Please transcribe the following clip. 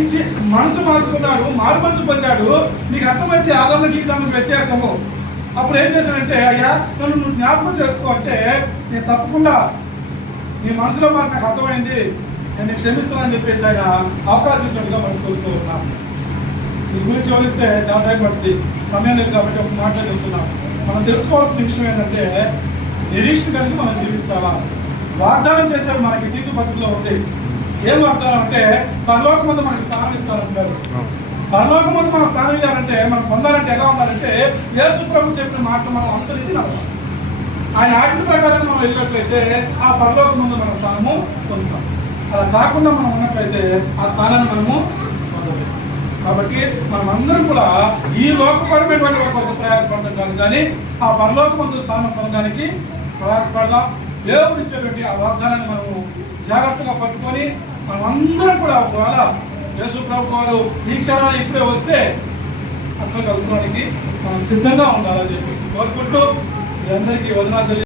గ్రహించి మనసు మార్చుకున్నాడు, మారు మనసు పొందాడు. నీకు అర్థమైతే ఆదాముకి గీదాముకి వ్యత్యాసము. అప్పుడు ఏం చేశానంటే, అయ్యా నన్ను నువ్వు జ్ఞాపకం చేసుకో అంటే, నేను తప్పకుండా నీ మనసులో మాట నాకు అర్థమైంది, నేను నీకు క్షమిస్తున్నానని చెప్పేసి ఆయన అవకాశం ఇచ్చినట్టుగా మనం చూస్తూ ఉన్నాం. దీని గురించి వివరిస్తే చాలా టైం పడుతుంది, సమయం లేదు కాబట్టి ఒక మాటలో చెప్తున్నాం. మనం తెలుసుకోవాల్సిన విషయం ఏంటంటే, నిరీక్షణ కలిగి మనం జీవించాలా. వాగ్దానం చేశాడు మనకి తీతు పత్రికలో ఉంది. ఏం వాగ్దానం అంటే, పరలోక ముందు మనకి స్థానం ఇస్తారంటున్నారు. పరలోక ముందు మనం స్థానం ఇవ్వాలంటే, మనం పొందాలంటే ఎలా ఉండాలంటే, యేసు ప్రభు చెప్పిన మాటలు మనం అనుసరించి నడవాలి. ఆయన ఆజ్ఞ ప్రకారం మనం వెళ్ళినట్లయితే ఆ పరలోక ముందు మన స్థానము పొందుతాం. అలా కాకుండా మనం ఉన్నట్లయితే ఆ స్థానాన్ని మనము పొందలేము. కాబట్టి మనం అందరం కూడా ఈ లోకపరమైనటువంటి ఒక ప్రయాసపడతాం కాదు, కానీ ఆ పరలోక ముందు స్థానం పొందడానికి ప్రయాసపడదాం. దేవుడు ఇచ్చేటువంటి ఆ వాగ్దానాన్ని మనము జాగ్రత్తగా పట్టుకొని మనం అందరం కూడా ఒకవేళ యేసు ప్రభు వారు ఈ క్షణాలు ఇప్పుడే వస్తే అక్కడ కలుసుకోవడానికి మనం సిద్ధంగా ఉండాలని చెప్పేసి కోరుకుంటూ మీ అందరికీ వందనాలు.